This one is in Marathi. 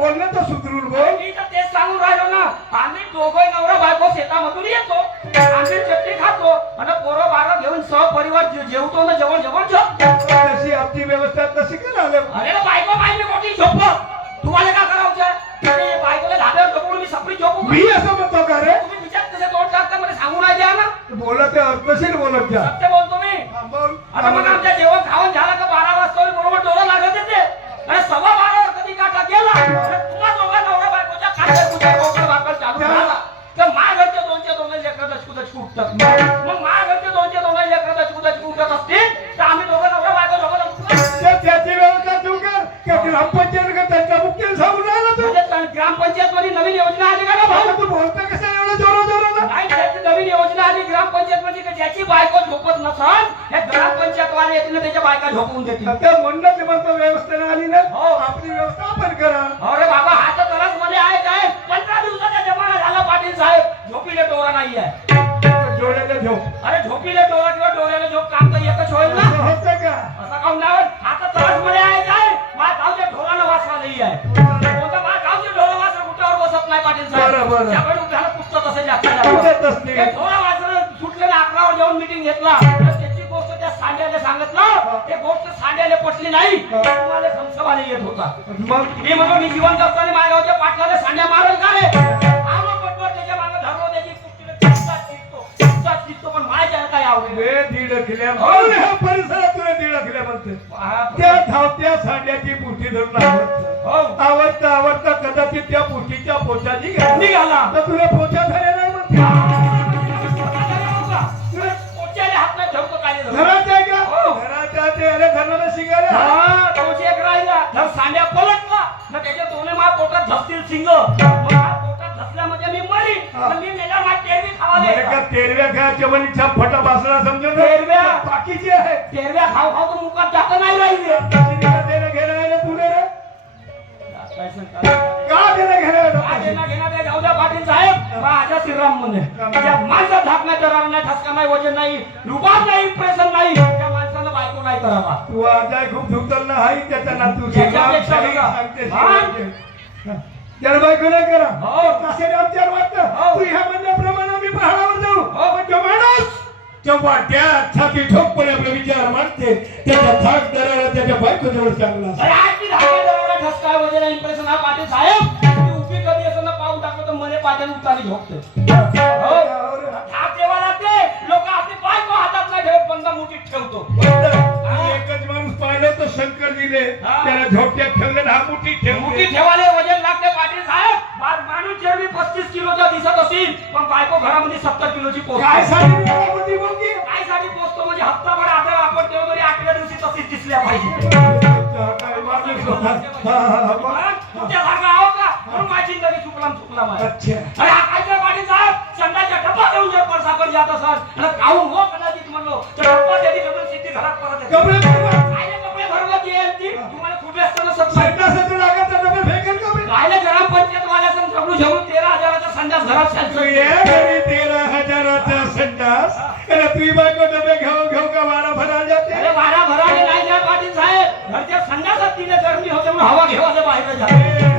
बोल ना तर सुधरून बोल. मी तर तेच सांगून राहिलो ना. आम्ही दोघं नवरा बायको शेतामधून येतो, आम्ही चटणी खातो आणि पोरं बारं घेऊन सहपरिवार जेवतो ना. जेवण तशी आमची व्यवस्था तशी का झालं? अरे बायको पाहिजे मोठी झोप. तुम्हाला काय करायचं? बायकोला धाब्यावर झोपून मी सपरी झोपू? मी असं म्हणतो का रे? तुम्ही विचार कसे तोंड टाकता मला सांगून नाही द्या ना. बोलत अर्थशीर बोलत जा. सत्य बोलतो मी. बोल. आता मग आमच्या जेवण खावण झालं का 12 वाजता बरोबर डोळा लागत येते आणि 12:15 कधी काटा गेला तुम्हा दोघा नवरा बायकोच्या काट्या कुठे कोकण भाकर चालू झाला तर मा घरचे दोनचे दोन लेकरं दचकुदच उठतात. मग मा घरचे दोनचे दोन लेकरं दचकुदच उठत असतील तर आम्ही दोघं नवरा बायको दोघं त्याची व्यवस्था तू कर. ग्रामपंचायत का त्यांच्या मुख्य सांगून राहिला तू? ग्रामपंचायत मध्ये नवीन योजना आली का भाऊ? तू बोलता कसं एवढं जोराजोरानं? नाही, त्याची नवीन योजना आली ग्रामपंचायत मध्ये की ज्याची बायको झोपत नसन हे ग्रामपंचायत वाले येतील ना त्याच्या बायका झोपवून देतील. त्या म्हणलं ते म्हणतो व्यवस्थेने आली ना. हो आपली व्यवस्था आपण करा. अरे बाबा हा तर तरच मध्ये आहे काय 15 दिवसाचा जमाना झाला पाटील साहेब. झोपीले डोरा नाही आहे. डोळ्याला झोप. अरे झोपीले डोरा किंवा डोळ्याला झोप काम तर एकच होईल ना. होतं का? असं काऊन नाही? हा तर तरच मध्ये आहे काय माझ्या गावच्या ढोराला वासरा नाही आहे. कोणता माझ्या गावचे ढोरा वासरा कुठ्यावर बसत नाही पाटील साहेब. बरोबर. त्याकडे उठायला कुठचं तसं कुठत असते. ढोरा वासरा सुटले ना 11 जाऊन मीटिंग घेतला तर त्याची गोष्ट त्या सांड्याला सांगितलं. ते गोष्ट सांड्याला पटली नाही. तुम्हाला संसवाले येत होता. मग मी म्हणलो मी जिवंत असताना माझ्या गावच्या पाटलाला सांड्या मारेल का रे? आलो पटवर त्याच्या मागे धरलो त्याची कुस्तीला चित्तात चित्तो पण माझ्या काय आवडेल दीड किल्या ह्या परिसरात तुला दीड किल्या म्हणते. त्या धावत्या सांड्याची पुष्टी धरून आवडता आवडता कदाचित त्या पुष्टीच्या पोचाची निघाला तर तुला पोचा झाले नाही म्हणते. पोच्याले हात नाही ठेवतो काय घरात आहे का? घराच्या ते अरे घराला शिकायला. हा तोच एक राहिला जर सांड्या पलटला ना त्याच्या दोन्ही मा पोटात धसतील सिंग. मग हा पोटात धसल्या म्हणजे मी मरीन. पण मी मेला मा तेरवी खावाले का तेरव्या खायच्या पण इच्छा फटा भासला समजून तेरव्या बाकीची आहे. तेरव्या खाऊ खाऊ तर मुखात जाता नाही राहिले. घेणं आहे ना तुला रे? का घेणं जाऊ द्या पाटील साहेब. माझ्या श्रीराम म्हणे त्या माणसात धाक नाही करावा नाही ठसका नाही वजन नाही रुबाब नाही इम्प्रेशन नाही त्या माणसानं बायको नाही करावा. तू आता खूप झुकल ना हाई त्याचा नातू त्याच्यापेक्षा त्याला बायको नाही करा. हो कसे आमच्यावर वाटतं तू ह्या म्हणण्याप्रमाणे मी पहाडावर जाऊ. पण तो माणूस तेव्हा त्या छाती ठोकपणे आपला विचार मांडते त्याचा धाक दराला त्याच्या बायको जवळ चांगला. ठसका वजन इम्प्रेशन हा पाटील साहेब उभी कधी असं ना पाऊल टाकतो तर मने पाण्याने उतारी झोपते. धाक ठेवा लागते. लोक आपली बायको हातात नाही ठेवत पण मुठीत ठेवतो. एकच माणूस पाहिलं तर शंकर दिले त्याला झोपट्यात ठेवलं हा मुठी ठेवाले वजन लागते पाटील साहेब. माणूस जर मी 35 किलोचा दिसत असेल पण बायको घरामध्ये 70 किलोची पोहोचते. काय साठी पोहोचतो म्हणजे हप्ताभर आता आपण तेवढी 8व्या दिवशी तशीच दिसल्या पाहिजे. तुमच्यासारखा आहो का म्हणून माझी जिंदगी चुकला माझ्या. अरे हा काय पाटील साहेब संध्याच्या डब्बा घेऊन जर परसाकडे जात असाल खाऊन हो कदाचित म्हणलो तर डब्बा त्याची डबल सिटी घरात परत कपडे भरवत येईल ती तुम्हाला खूप व्यस्त नसत राहिले ग्रामपंचायत वाल्या सगळं घेऊन 13,000चा संडास घरात 13,000चा संडास तुझी बायको डबे घेऊ का वारा भरायला जाते. अरे वारा भरायला नाही द्या पाटील साहेब घरच्या संडासात तिने गरमी होते म्हणून हवा घेवायला बाहेर जाते.